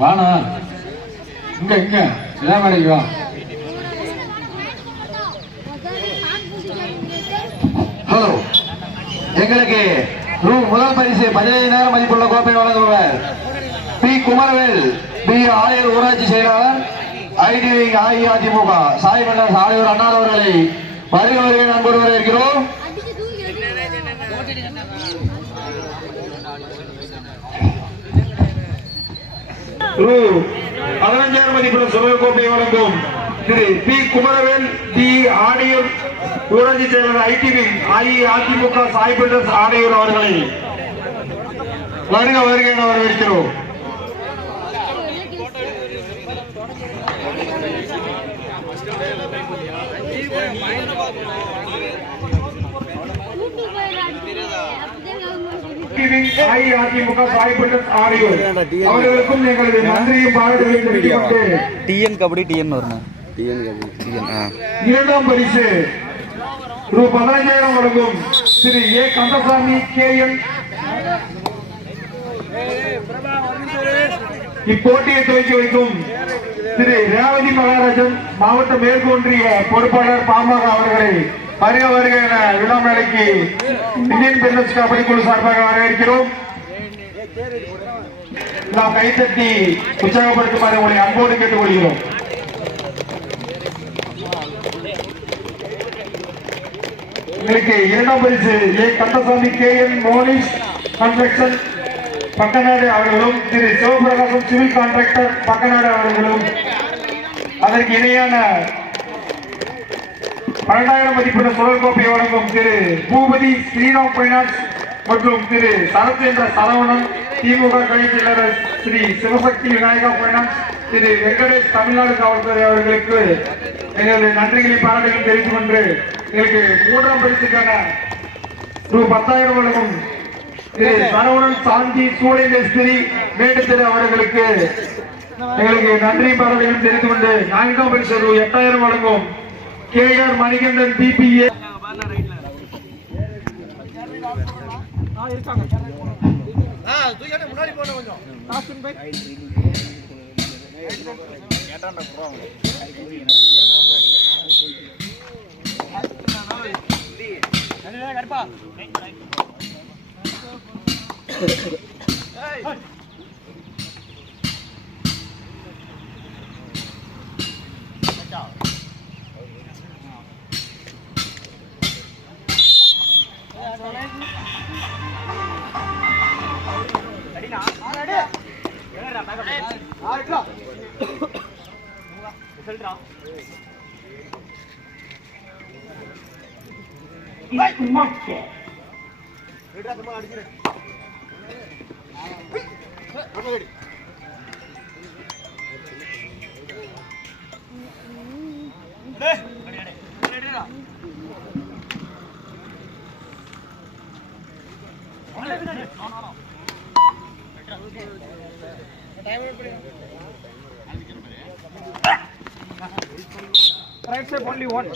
வாணா இங்க இங்க இளமடைக்கு வா. ஹலோ, எங்களுக்கு முதல் பரிசு 15,000 மதிப்புள்ள கோப்பை வழங்குபவர் பி குமரவேல், பி ஆயர் ஊராட்சி செயலாளர், ஐடிவி அஇஅதிமுக சாய் மன்னர் ஆலையூர் அண்ணா அவர்களை வருக வருகை நண்பர் வரவேற்கிறோம். ரூ 15,000 மதிப்புள்ள சுவர் கோப்பை வழங்கும் திரு பி குமரவேல், டி ஆடியூர் ஊராட்சி செயலாளர், ஐடிவி அஇஅதிமுக சாய் மன்னர் ஆலையூர் அவர்களை வருக வருகை என வரவேற்கிறோம். அஇஅதிமுக சாய் மன்னர் ஆலையூர் அவர்களுக்கும் எங்களது நன்றியும் பாராட்டுகளையும் தெரிவித்துக் டிஎன் கபடி டிஎன் வரணும். இரண்டாம் பரிசு ரூ 15,000 வழங்கும் திரு ஏ கந்தசாமி KN. இப்போட்டியை துவக்கி வைக்கும் திரு ரேவதி மகாராஜன், மாவட்ட மேற்கு ஒன்றிய பொறுப்பாளர் பாமக அவர்களை வருக வருக என விழா மேடைக்கு இந்தியன் பெண்ஸ் கபடி குழு சார்பாக வரவேற்கிறோம். நாம் கைத்தட்டி உற்சாகப்படுத்துமாறு உங்களை அன்போடு கேட்டுக்கொள்கிறோம். எங்களுக்கு இரண்டாம் பரிசு ஏ கந்தசாமி KN மோனிஷ் கன்ஸ்ட்ரக்ஷன் பக்கநாடு அவர்களும், திரு சிவபிரகாசம் சிவில் கான்ட்ராக்டர் பக்கநாடு அவர்களும், அதற்கு இணையான 12,000 மதிப்புள்ள சுழல் கோப்பையை வழங்கும் திரு பூபதி ஸ்ரீராம் பைனான்ஸ் மற்றும் திரு சரத்வேந்திர சரவணன், திமுக கழகச் செயலாளர் ஸ்ரீ சிவசக்தி விநாயகா பைனான்ஸ், திரு வெங்கடேஷ் தமிழ்நாடு காவல்துறை அவர்களுக்கு எங்களுடைய நன்றிகளை பாராட்டுகள் தெரிவித்துக் கொண்டு எங்களுக்கு மூன்றாம் பரிசுக்கான ரூ 10,000 வழங்கும் திரு சரவணன் சாந்தி சூளை மேஸ்திரி மேட்டுத்தெரு அவர்களுக்கு எங்களுக்கு நன்றி பாராட்டுகள் தெரிவித்துக் கொண்டு நான்காம் பரிசு ரூ 8,000 வழங்கும் KR மணிகண்டன் PPA முன்னாடி போன கொஞ்சம் right step only one.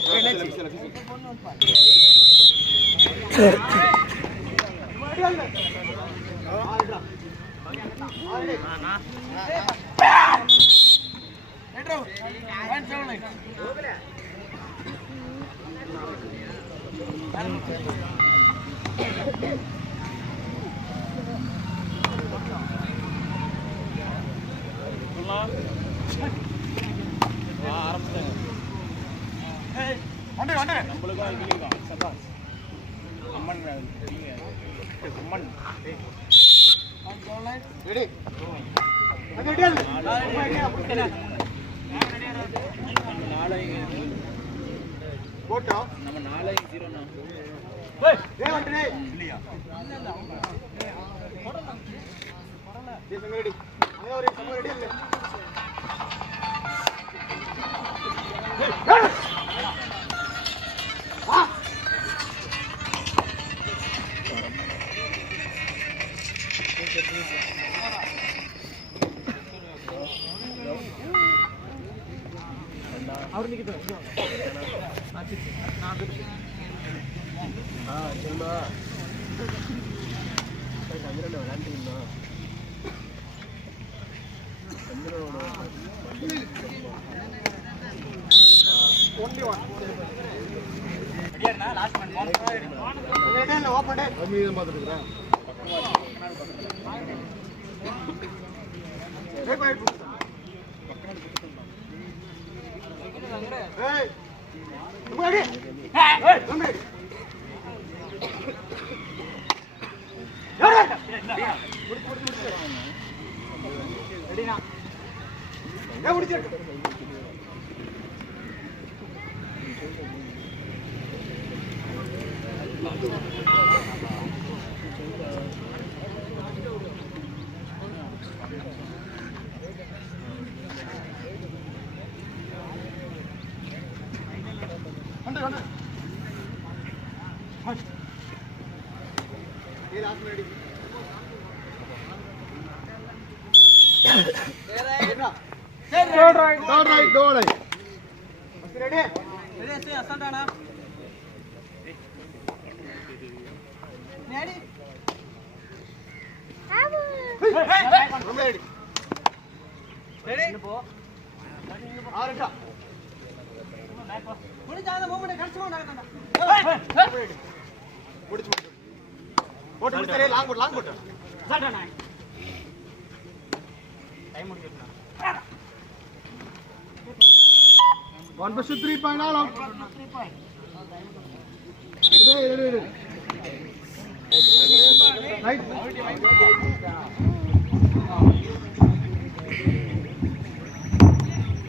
Hey,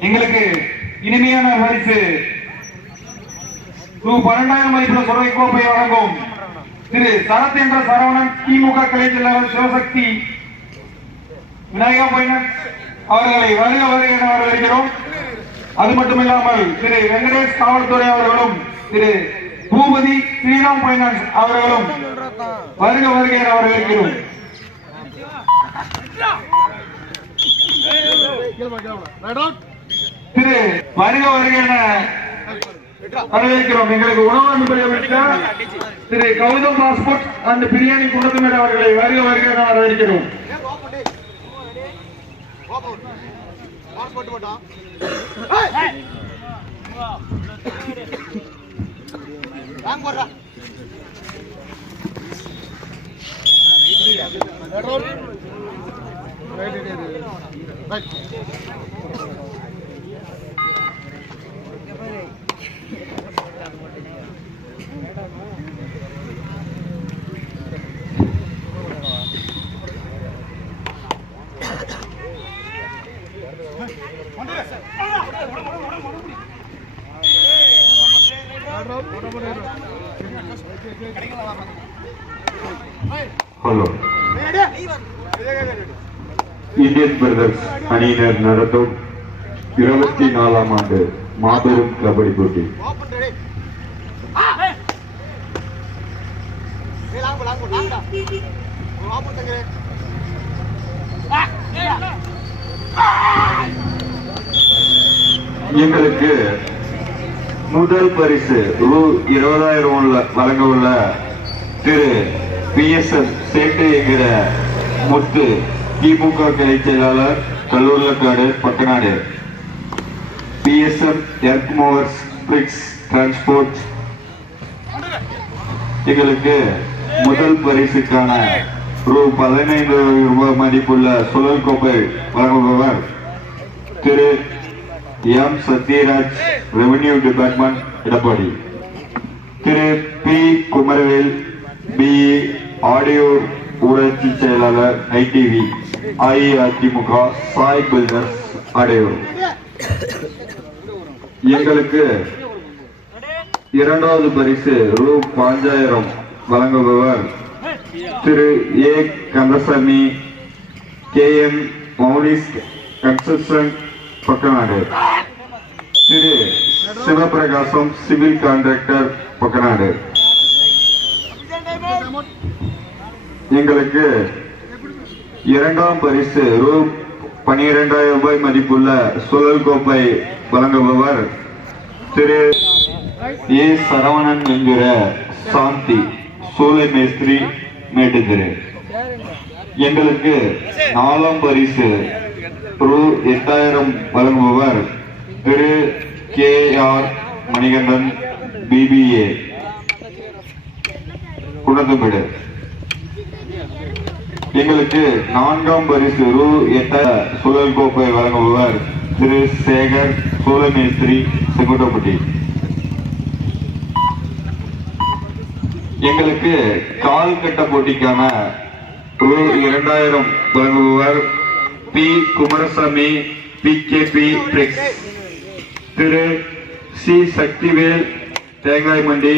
எங்களுக்கு இனிமையான பரிசு ரூ 12,000 மதிப்புள்ள சுரவை கோப்பை வழங்கும் திரு சரத் என்ற சரவணன் திமுக கிளை செயலாளர் சிவசக்தி விநாயகா பைனான்ஸ் அவர்களை வருக வருக என வரவேற்கிறோம். அது மட்டுமில்லாமல் திரு வெங்கடேஷ் காவல்துறை அவர்களும் திரு பூபதி ஸ்ரீராம் பைனான்ஸ் அவர்களும் வருக வருக என வரவேற்கிறோம். திரு வருக வருக என வரவேற்கிறோம். எங்களுக்கு உணவு அனுப்பி திரு கௌதம் பாஸ்போர்ட் அண்ட் பிரியாணி குண்டத்துமேடு அவர்களை வருக வருக என வரவேற்கிறோம். ஹலோ, இந்தியன் பிரதர்ஸ் அணியினர் நடத்தும் 24ஆம் ஆண்டு மாபெரும் கபடி போட்டி. எங்களுக்கு முதல் பரிசு ரூ 20,000 வழங்க உள்ள திரு PSF சேட்டை என்கிற முத்து திமுக கிளை செயலாளர் கல்லூர்லக்காடு Pakkanadu. PSF earthmovers bricks transport எங்களுக்கு முதல் பரிசுக்கான ரூ 15,000 மதிப்புள்ள சுழல் கோப்பை வழங்குபவர் திரு M. Sathyaraj, revenue department, Edappadi. திரு பி குமரவேல் பிஇ ஆடியோர் ஊராட்சி செயலாளர் ஐடிவி அஇஅதிமுக சாய் பில்டர்ஸ் அடையூர். எங்களுக்கு இரண்டாவது பரிசு ரூ. 5000 வழங்குபவர் திரு ஏ கந்தசாமி கேஎம் மௌனிஸ் கன்ஸ்ட்ரக்ஷன் பக்கநாடு, திரு சிவபிரகாசம் சிவில் கான்ட்ராக்டர் பக்கநாடு. எங்களுக்கு இரண்டாம் பரிசு ரூ. 12,000 மதிப்புள்ள சுழல் கோப்பை வழங்குபவர் திரு ஏ சரவணன் என்கிற சாந்தி சூளை மேஸ்திரி மேட்டுத்திரு. எங்களுக்கு நாலாம் பரிசு ரூ. 8,000 வழங்குபவர் திரு கே ஆர் மணிகண்டன் பிபிஏ குணத்துமேடு. எங்களுக்கு நான்காம் பரிசு ரூ. 8,000 சுழல் கோப்பை வழங்குபவர் திரு சேகர் சூளமேஸ்திரி செங்குட்டப்பட்டி. எங்களுக்கு கால் கட்ட போட்டிக்கான ரூ. 2,000 வழங்குபவர் பி குமாரசாமி பிகேபி பிரிக்ஸ், திரு சி சக்திவேல் தேங்காய் மண்டி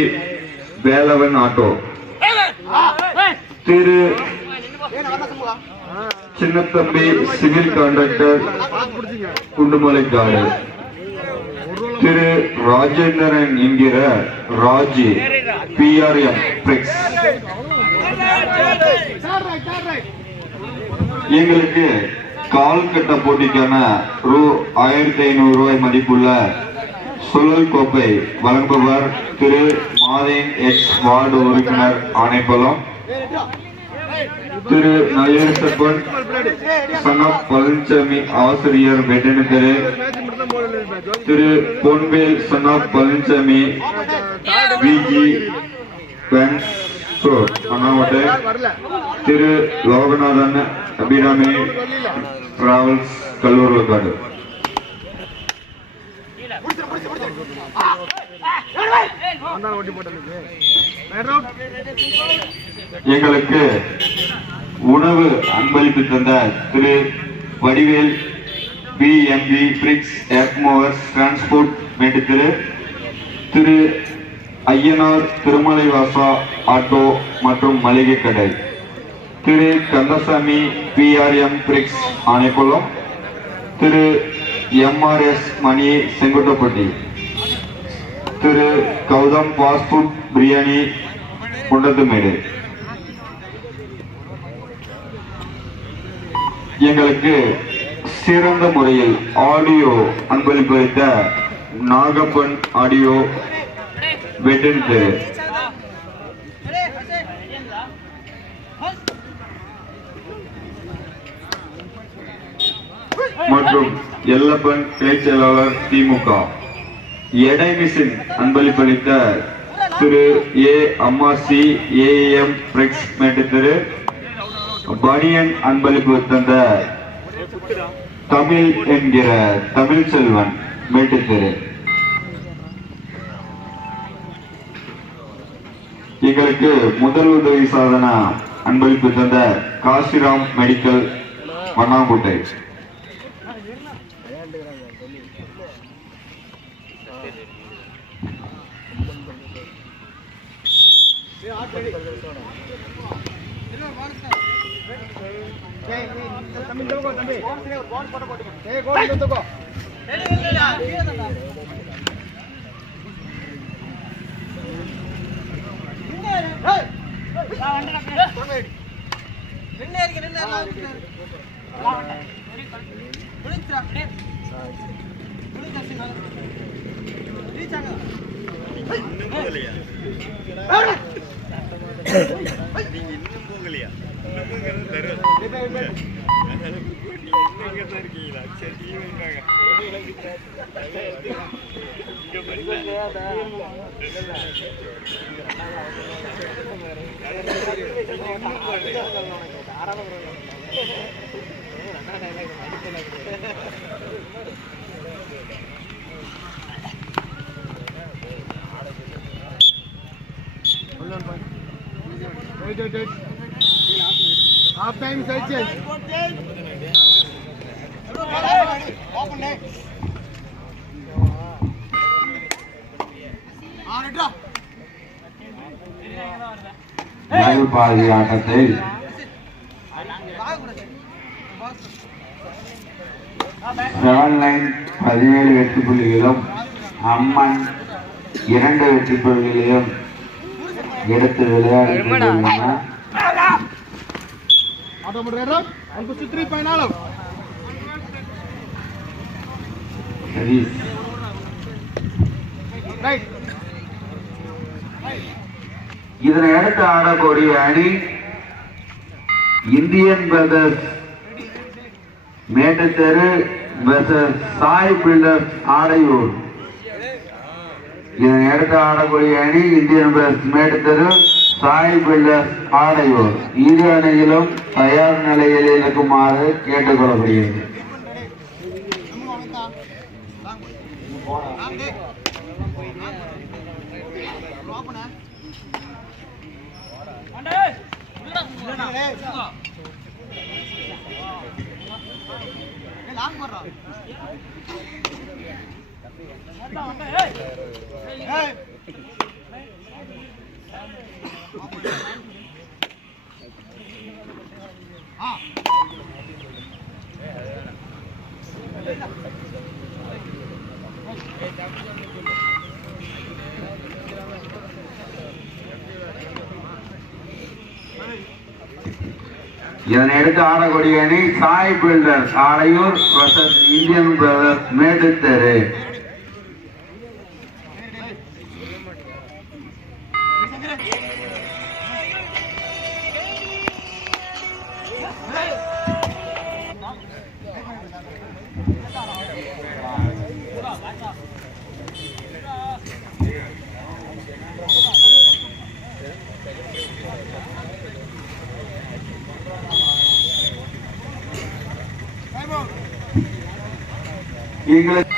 வேலவன் ஆட்டோ, திரு சின்னத்தம்பி சிவில் கான்ட்ராக்டர் குண்டுமலை காடு, திரு ராஜேந்திரன் என்கிற ராஜி பிஆர்எம் பிரிக்ஸ். எங்களுக்கு கால் கட்ட போட்டிக்கான ரூ. 1,500 மதிப்புள்ள சுழல் கோப்பை வழங்குபவர் திரு மாதேன் எக்ஸ் வார்டு உறுப்பினர் ஆணைப்பலம், திரு நயேசப்பன் சனப் பழனிசாமி ஆசிரியர் வெட்டனு, திரு பொன்வேல் சனப் பழனிசாமி விஜி அண்ணாமட்டை, திரு லோகநாதன் அபிராமி டிராவல்ஸ் கல்லூர்காடு. எங்களுக்கு உணவு அன்பளிப்பு தந்த திரு Vadivel PMP bricks earthmovers transport மேட்டுத்திரு, திரு ஐயனார் திருமலைவாசா ஆட்டோ மற்றும் மளிகை கடை, திரு கந்தசாமி பிஆர்எம் பிரிக்ஸ் ஆணைக்குளம், திரு எம்ஆர்எஸ் மணி செங்குட்டப்பட்டி, திரு கௌதம் ஃபாஸ்ட் ஃபுட் பிரியாணி குண்டத்துமேடு. எங்களுக்கு சிறந்த முறையில் ஆடியோ அன்பளிப்பளித்த நாகப்பன் ஆடியோ வெட்டன்து மற்றும் எல்லப்பன் பேச்செயலாளர் திமுக. எடை மிஷின் அன்பளிப்பளித்த திரு ஏ அம்மாசி ஏஎம் பிரிக்ஸ் மேட்டுத்திரு. பனியன் அன்பளிப்பு தந்த தமிழ் என்கிற தமிழ் செல்வன் மேட்டுத்திரு. எங்களுக்கு முதல் உதவி சாதன அன்பளிப்பு தந்த காசிராம் மெடிக்கல் வண்ணாங்குட்டை. Half time side change. முதல் பாதி ஆட்டத்தை செவன் லைன் 17 வெற்றி புள்ளிகளும் அம்மன் 2 வெற்றி புள்ளிகளையும் எடுத்து விளையாடி கொண்டுள்ளனர். இதனை அடுத்து ஆடக்கூடிய அணி இந்தியன் பிரதர்ஸ் மேட்டத்தெரு வெர்சஸ் சாய் பில்டர்ஸ் ஆடையூர். இதனை அடுத்து ஆடக்கூடிய அணி இந்தியன் பிரதர்ஸ் மேட்டத்தெரு சாய் பில்டர்ஸ் ஆடையூர். இரு அணிகளும் தயார் நிலையில் இருக்குமாறு கேட்டுக்கொள்ளப்படுகிறது. இதனை எடுத்து ஆடக்கூடிய அணி Sai builders Adaiyur versus Indian brothers மேட்டத்தெரு. எங்களுக்கு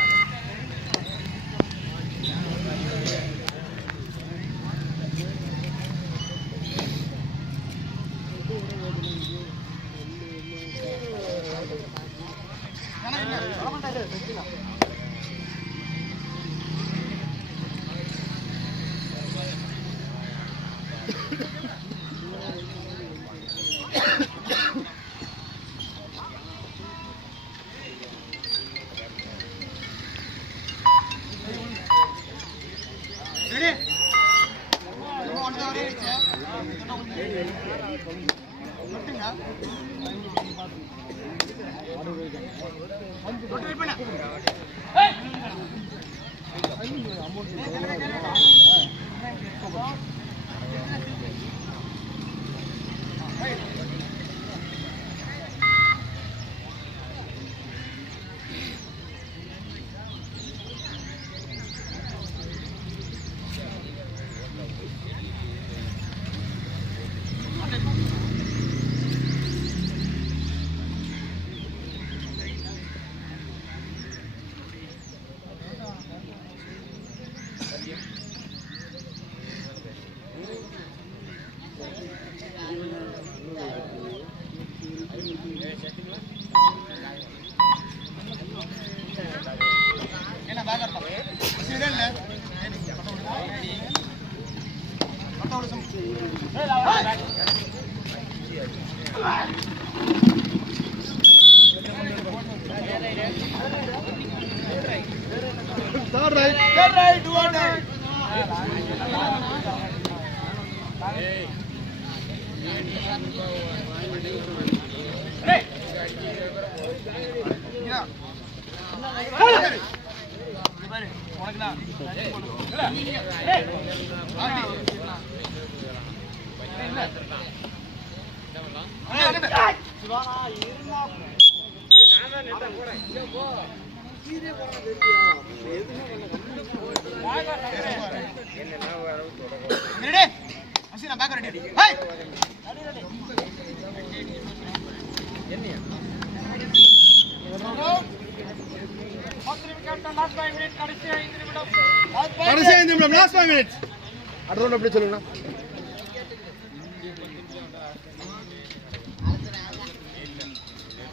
Last 5 minutes.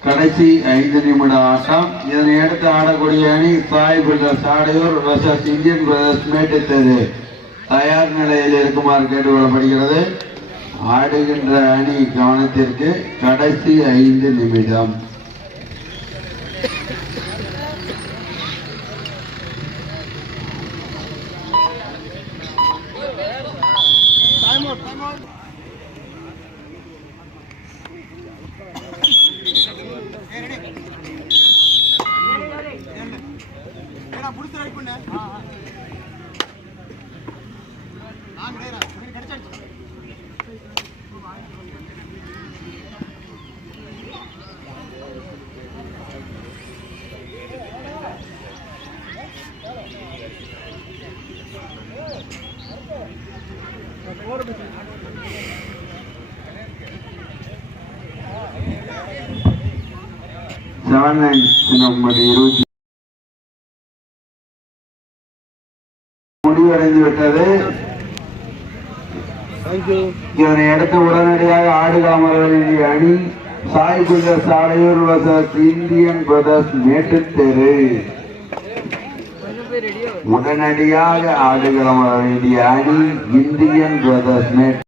கடைசி 5 நிமிட ஆட்டம். இதனை அடுத்து ஆடக்கூடிய அணி Sai builders Adaiyur versus Indian brothers மேட்டுத்தெரு. தயார் நிலையில் இருக்குமாறு கேட்டுக்கொள்ளப்படுகிறது. ஆடுகின்ற அணி கவனத்திற்கு கடைசி 5 நிமிடம். முடிவடைந்து விட்டது. இதனை அடுத்து உடனடியாக ஆடுகளம் வர வேண்டிய அணி Sai builders Adaiyur versus Indian brothers மேட்டுத்தெரு. உடனடியாக ஆடுகளம் வர வேண்டிய அணி இந்தியன் பிரதர்ஸ் மேட்